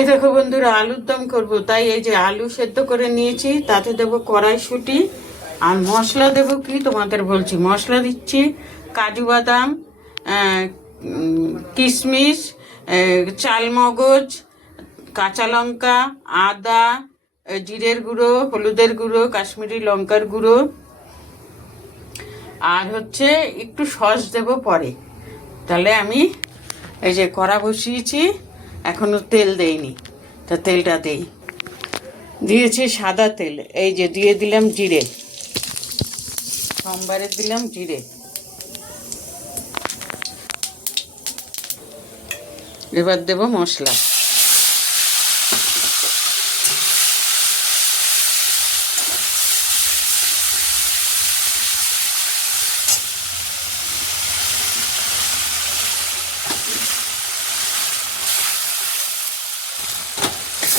এই দেখো বন্ধুরা, আলুর দম করবো, তাই এই যে আলু সেদ্ধ করে নিয়েছি, তাতে দেবো কড়াইশুঁটি। আর মশলা দেবো কি তোমাদের বলছি। মশলা দিচ্ছি কাজু বাদাম, কিশমিশ, চালমগজ, কাঁচা লঙ্কা, আদা, জিরের গুঁড়ো, হলুদের গুঁড়ো, কাশ্মীরি লঙ্কার গুঁড়ো, আর হচ্ছে একটু সস দেবো পরে। তাহলে আমি এই যে কড়া বসিয়েছি, এখনো তেল দেইনি, তা তেলটা দেই। দিয়েছি সাদা তেল, এই যে দিয়ে দিলাম জিরে, সোমবারে দিলাম জিরে। এবার দেব মশলা।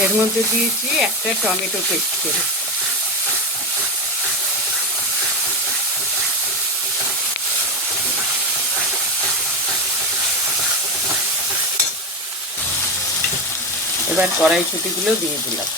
এর মধ্যে দিয়েছি একটা টমেটো পেস্ট করে। এবার কড়াইশুঁটিগুলো দিয়ে দিলাম।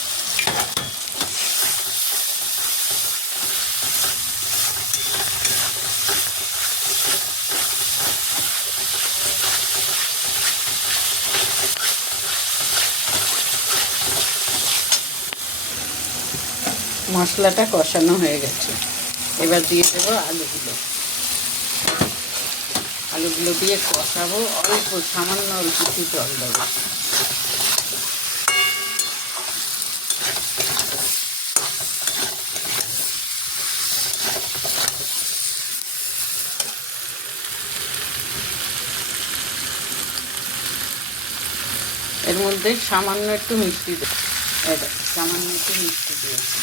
মশলাটা কষানো হয়ে গেছে, এবার দিয়ে দেবো আলুগুলো। আলুগুলো দিয়ে কষাবো, অল্প সামান্য অল্প একটু জল দেবো। এর মধ্যে সামান্য একটু মিষ্টি দেবো, সামান্য একটু মিষ্টি দিয়েছি।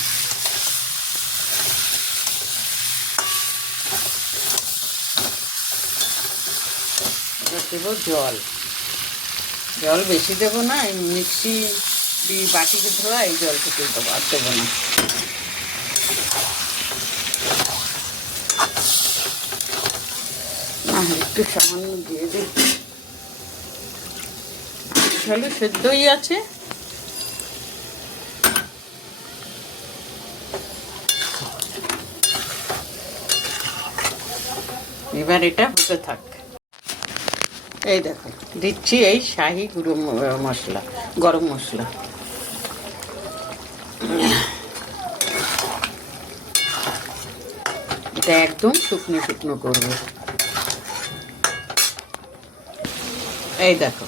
এবার দেবো জল। জল বেশি দেবো না, এই মিক্সি বাটিতে ধোয়া এই জল থেকে দেবো, আর দেবো না। একটু সামান্য দিয়ে দিই, আলু সেদ্ধই আছে। এবার এটা হতে থাক। এই দেখো দিচ্ছি এই শাহি গুঁড়ো মশলা, গরম মশলা। এটা একদম শুকনো শুকনো করবো। এই দেখো,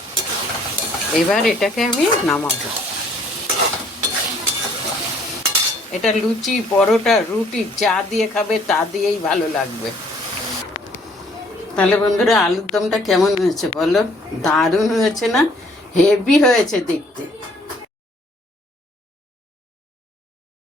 এবার এটাকে আমি নামাবো। এটা লুচি, পরোটা, রুটি যা দিয়ে খাবে তা দিয়েই ভালো লাগবে। তাহলে বন্ধুরা, আলুর দমটা কেমন হয়েছে বলো? দারুণ হয়েছে না? হেভি হয়েছে দেখতে।